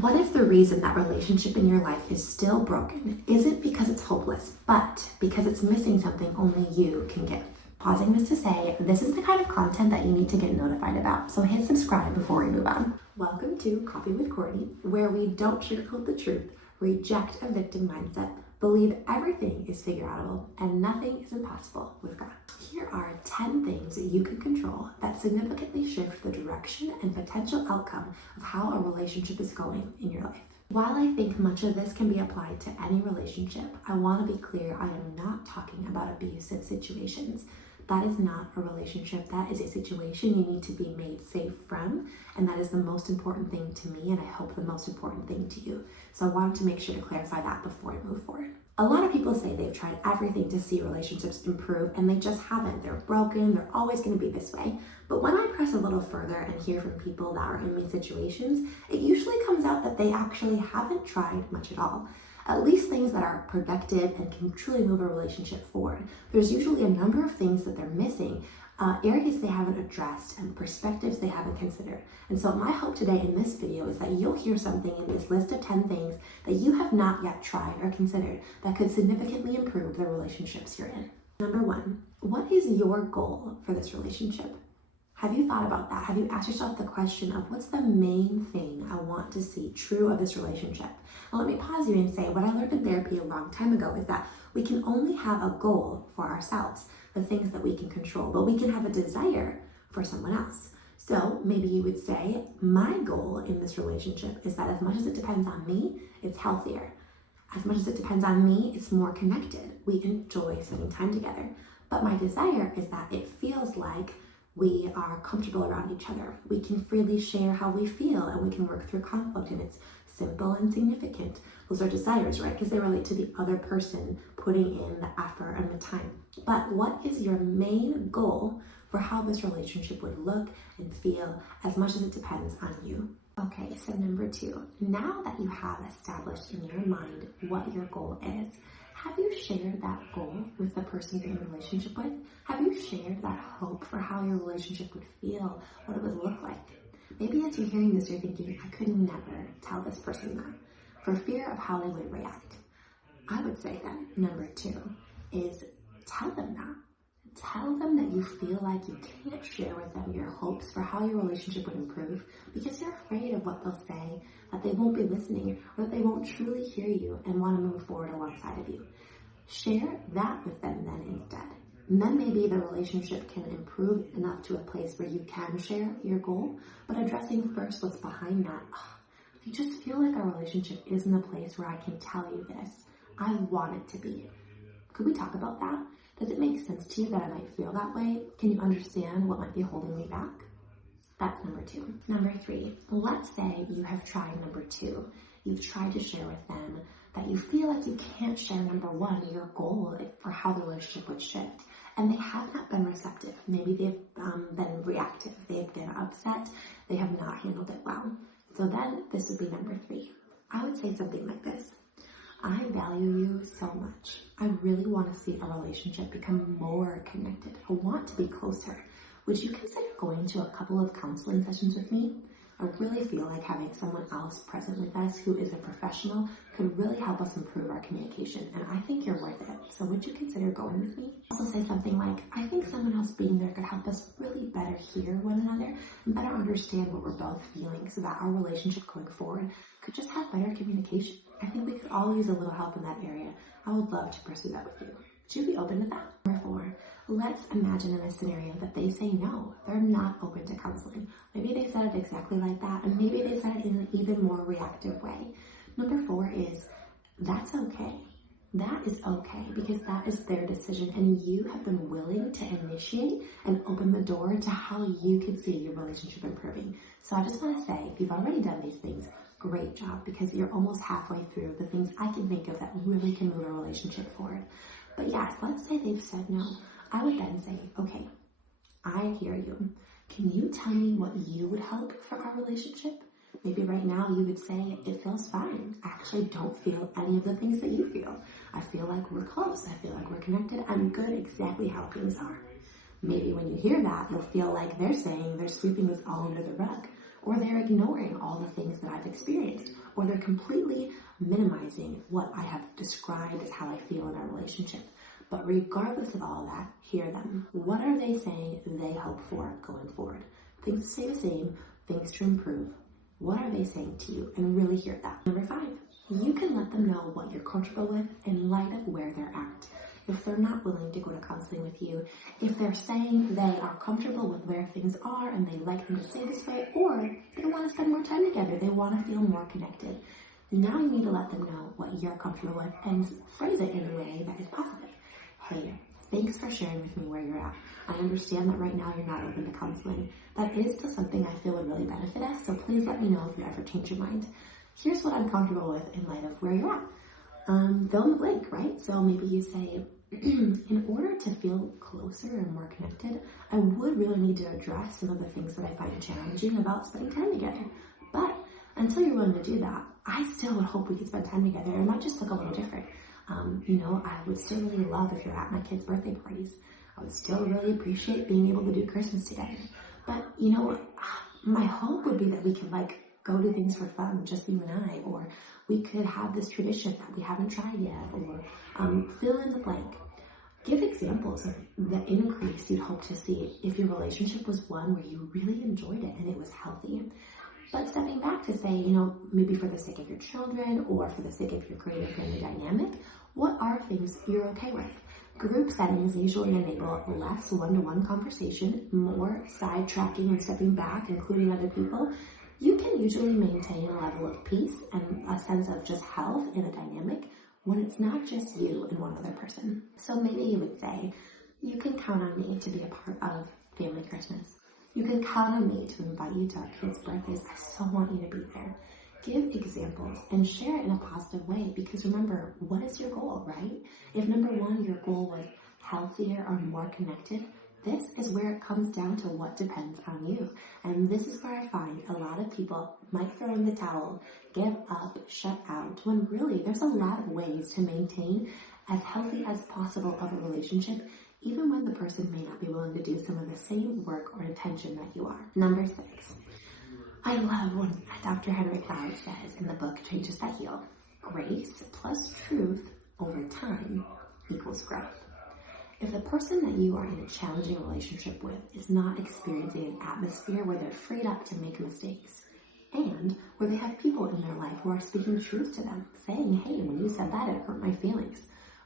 What if the reason that relationship in your life is still broken isn't because it's hopeless, but because it's missing something only you can give? Pausing this to say, this is the kind of content that you need to get notified about, so hit subscribe before we move on. Welcome to Coffee with Courtney, where we don't sugarcoat the truth, reject a victim mindset, believe everything is figure-outable, and nothing is impossible with God. Here are 10 things that you can control that significantly shift the direction and potential outcome of how a relationship is going in your life. While I think much of this can be applied to any relationship, I want to be clear, I am not talking about abusive situations. That is not a relationship. That is a situation you need to be made safe from, and that is the most important thing to me, and I hope the most important thing to you. So I wanted to make sure to clarify that before I move forward. A lot of people say they've tried everything to see relationships improve, and they just haven't. They're broken. They're always going to be this way. But when I press a little further and hear from people that are in these situations, it usually comes out that they actually haven't tried much at all. At least things that are productive and can truly move a relationship forward. There's usually a number of things that they're missing, areas they haven't addressed, and perspectives they haven't considered. And so my hope today in this video is that you'll hear something in this list of 10 things that you have not yet tried or considered that could significantly improve the relationships you're in. Number 1, what is your goal for this relationship? Have you thought about that? Have you asked yourself the question of what's the main thing I want to see true of this relationship? Well, let me pause you and say what I learned in therapy a long time ago is that we can only have a goal for ourselves, the things that we can control, but we can have a desire for someone else. So maybe you would say, my goal in this relationship is that as much as it depends on me, it's healthier. As much as it depends on me, it's more connected. We enjoy spending time together. But my desire is that it feels like we are comfortable around each other. We can freely share how we feel, and we can work through conflict, and it's simple and significant. Those are desires, right? Because they relate to the other person putting in the effort and the time. But what is your main goal for how this relationship would look and feel as much as it depends on you? Okay, so number 2, now that you have established in your mind what your goal is, have you shared that goal with the person you're in a relationship with? Have you shared that hope for how your relationship would feel, what it would look like? Maybe as you're hearing this, you're thinking, I could never tell this person that for fear of how they would react. I would say then, number 2 is tell them that. Tell them that you feel like you can't share with them your hopes for how your relationship would improve because you're afraid of what they'll say, that they won't be listening, or that they won't truly hear you and want to move forward alongside of you. Share that with them then instead. And then maybe the relationship can improve enough to a place where you can share your goal, but addressing first what's behind that. I just feel like our relationship isn't a place where I can tell you this. I want it to be. Could we talk about that? Does it make sense to you that I might feel that way? Can you understand what might be holding me back? That's number 2. Number 3, let's say you have tried number 2. You've tried to share with them that you feel like you can't share number 1, your goal for how the relationship would shift. And they have not been receptive. Maybe they've been reactive. They've been upset. They have not handled it well. So then this would be number 3. I would say something like this. I value you so much. I really want to see a relationship become more connected. I want to be closer. Would you consider going to a couple of counseling sessions with me? I really feel like having someone else present with us who is a professional could really help us improve our communication, and I think you're worth it. So would you consider going with me? Also say something like, I think someone else being there could help us really better hear one another and better understand what we're both feeling so that our relationship going forward could just have better communication. I think we could all use a little help in that area. I would love to pursue that with you. Would you be open to that? Number 4, let's imagine in a scenario that they say no, they're not open to counseling. Maybe they said it exactly like that, and maybe they said it in an even more reactive way. Number 4 is, that's okay. That is okay, because that is their decision, and you have been willing to initiate and open the door to how you can see your relationship improving. So I just want to say, if you've already done these things, great job, because you're almost halfway through the things I can think of that really can move a relationship forward. But yes, let's say they've said no. I would then say, okay, I hear you. Can you tell me what you would hope for our relationship? Maybe right now you would say, it feels fine. I actually don't feel any of the things that you feel. I feel like we're close. I feel like we're connected. I'm good exactly how things are. Maybe when you hear that, you'll feel like they're saying they're sweeping this all under the rug, or they're ignoring all the things that I've experienced, or they're completely minimizing what I have described as how I feel in our relationship. But regardless of all of that, hear them. What are they saying they hope for going forward? Things to stay the same, things to improve. What are they saying to you? And really hear that. Number 5, you can let them know what you're comfortable with in light of where they're at. If they're not willing to go to counseling with you, if they're saying they are comfortable with where things are and they like them to stay this way, or they want to spend more time together, they want to feel more connected, now you need to let them know what you're comfortable with and phrase it in a way that is positive. Hey, thanks for sharing with me where you're at. I understand that right now you're not open to counseling. That is still something I feel would really benefit us, so please let me know if you ever change your mind. Here's what I'm comfortable with in light of where you're at. Fill in the blank, right? So maybe you say, in order to feel closer and more connected, I would really need to address some of the things that I find challenging about spending time together. But until you're willing to do that, I still would hope we could spend time together. It might just look a little different. I would still really love if you're at my kids' birthday parties. I would still really appreciate being able to do Christmas together. But, my hope would be that we could go do things for fun, just you and I, or we could have this tradition that we haven't tried yet, or fill in the blank. Give examples of the increase you'd hope to see if your relationship was one where you really enjoyed it and it was healthy. But stepping back to say, maybe for the sake of your children or for the sake of your greater family dynamic, what are things you're okay with? Group settings usually enable less one-to-one conversation, more sidetracking and stepping back, including other people. You can usually maintain a level of peace and a sense of just health in a dynamic when it's not just you and one other person. So maybe you would say, you can count on me to be a part of family Christmas. You can count on me to invite you to our kids' birthdays. I so want you to be there. Give examples and share it in a positive way, because remember, what is your goal, right? If number 1, your goal was healthier or more connected, this is where it comes down to what depends on you. And this is where I find a lot of people might throw in the towel, give up, shut out, when really there's a lot of ways to maintain as healthy as possible of a relationship, even when the person may not be willing to do some of the same work or intention that you are. Number 6. I love what Dr. Henry Cloud says in the book Changes That Heal. Grace plus truth over time equals growth. If the person that you are in a challenging relationship with is not experiencing an atmosphere where they're freed up to make mistakes, and where they have people in their life who are speaking truth to them, saying, hey, when you said that, it hurt my feelings.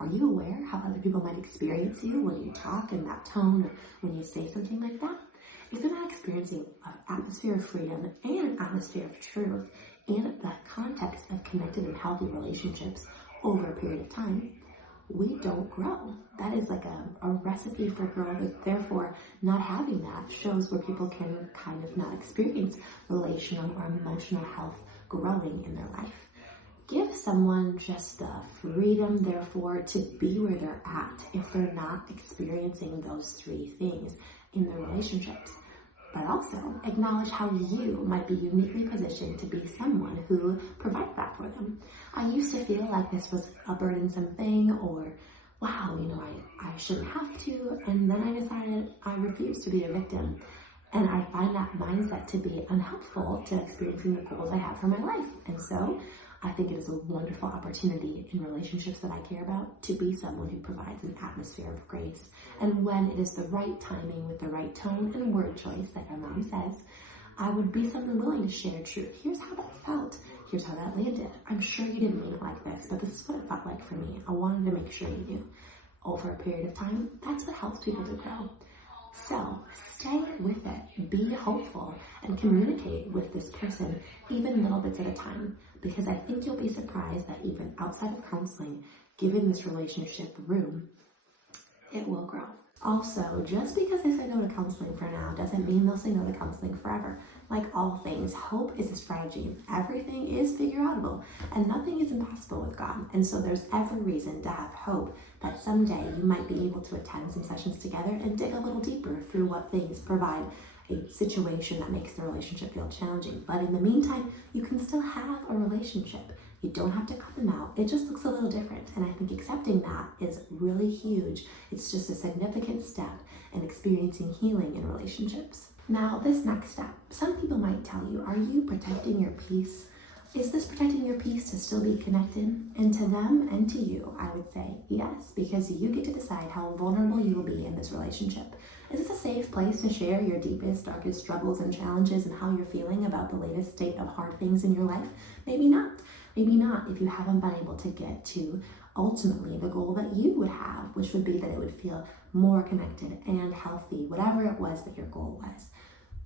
Are you aware how other people might experience you when you talk in that tone or when you say something like that? If they're not experiencing an atmosphere of freedom and an atmosphere of truth and the context of connected and healthy relationships over a period of time, we don't grow. That is like a recipe for growth. Therefore, not having that shows where people can kind of not experience relational or emotional health growing in their life. Give someone just the freedom, therefore, to be where they're at if they're not experiencing those 3 things in their relationships. But also acknowledge how you might be uniquely positioned to be someone who provides that for them. I used to feel like this was a burdensome thing, or wow, I shouldn't have to, and then I decided I refuse to be a victim. And I find that mindset to be unhelpful to experiencing the goals I have for my life. And so I think it is a wonderful opportunity in relationships that I care about to be someone who provides an atmosphere of grace. And when it is the right timing with the right tone and word choice, like our mom says, I would be someone willing to share truth. Here's how that felt. Here's how that landed. I'm sure you didn't mean it like this, but this is what it felt like for me. I wanted to make sure you knew. Over a period of time, that's what helps people to grow. So stay with it, be hopeful, and communicate with this person even little bits at a time, because I think you'll be surprised that even outside of counseling, giving this relationship room, it will grow. Also, just because they say no to counseling for now doesn't mean they'll say no to counseling forever. Like all things, hope is a strategy. Everything is figure-outable, and nothing is impossible with God. And so there's every reason to have hope that someday you might be able to attend some sessions together and dig a little deeper through what things provide a situation that makes the relationship feel challenging. But in the meantime, you can still have a relationship. You don't have to cut them out. It just looks a little different. And I think accepting that is really huge. It's just a significant step in experiencing healing in relationships. Now, this next step, some people might tell you, are you protecting your peace Is this protecting your peace to still be connected? And to them and to you, I would say yes, because you get to decide how vulnerable you will be in this relationship. Is this a safe place to share your deepest, darkest struggles and challenges and how you're feeling about the latest state of hard things in your life? Maybe not. Maybe not if you haven't been able to get to ultimately the goal that you would have, which would be that it would feel more connected and healthy, whatever it was that your goal was.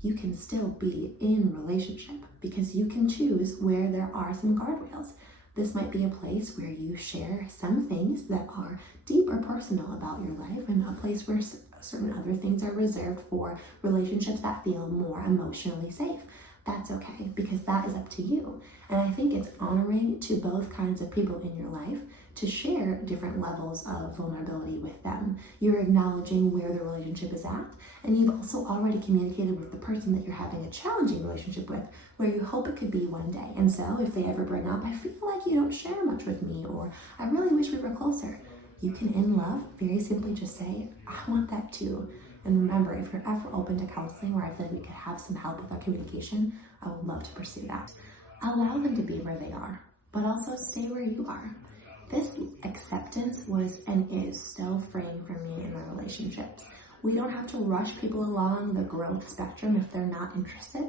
You can still be in relationship because you can choose where there are some guardrails. This might be a place where you share some things that are deep or personal about your life, and a place where certain other things are reserved for relationships that feel more emotionally safe. That's okay, because that is up to you. And I think it's honoring to both kinds of people in your life to share different levels of vulnerability with them. You're acknowledging where the relationship is at, and you've also already communicated with the person that you're having a challenging relationship with, where you hope it could be one day. And so if they ever bring up, I feel like you don't share much with me, or I really wish we were closer, you can, in love, very simply just say, I want that too. And remember, if you're ever open to counseling where I feel like we could have some help with our communication, I would love to pursue that. Allow them to be where they are, but also stay where you are. This acceptance was and is still freeing for me in my relationships. We don't have to rush people along the growth spectrum if they're not interested,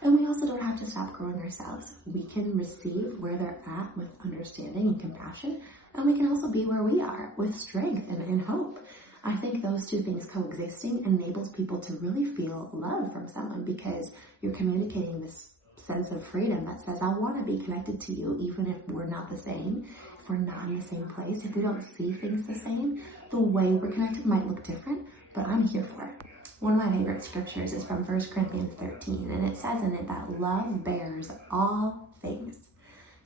and we also don't have to stop growing ourselves. We can receive where they're at with understanding and compassion, and we can also be where we are with strength and hope. I think those two things coexisting enables people to really feel love from someone, because you're communicating this sense of freedom that says, I want to be connected to you even if we're not the same, if we're not in the same place, if we don't see things the same. The way we're connected might look different, but I'm here for it. One of my favorite scriptures is from 1 Corinthians 13, and it says in it that love bears all things.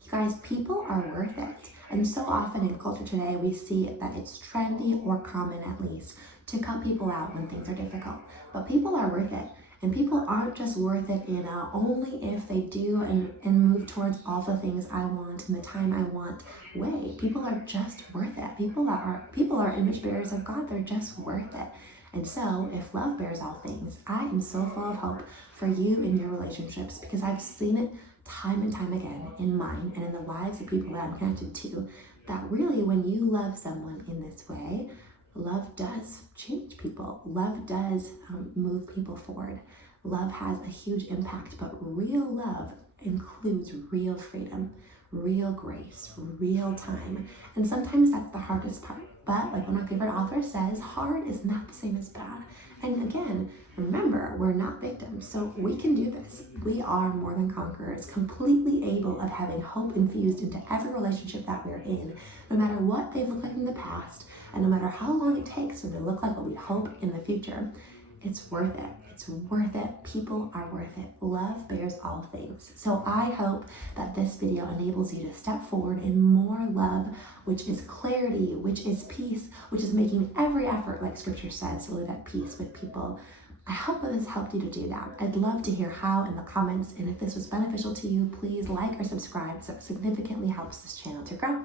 You guys, people are worth it. And so often in culture today, we see that it's trendy, or common at least, to cut people out when things are difficult. But people are worth it. And people aren't just worth it in a only if they do and move towards all the things I want in the time I want way. People are just worth it. People are image bearers of God. They're just worth it. And so if love bears all things, I am so full of hope for you in your relationships, because I've seen it time and time again in mine and in the lives of people that I'm connected to, that really when you love someone in this way, love does change people. Love does move people forward. Love has a huge impact, but real love includes real freedom, real grace, real time. And sometimes that's the hardest part. But like one of my favorite authors says, hard is not the same as bad. And again, remember, we're not victims, so we can do this. We are more than conquerors, completely able of having hope infused into every relationship that we're in, no matter what they've looked like in the past, and no matter how long it takes for them to look like what we hope in the future. It's worth it. It's worth it. People are worth it. Love bears all things. So I hope that this video enables you to step forward in more love, which is clarity, which is peace, which is making every effort, like scripture says, to live at peace with people. I hope that this helped you to do that. I'd love to hear how in the comments, and if this was beneficial to you, please like or subscribe so it significantly helps this channel to grow.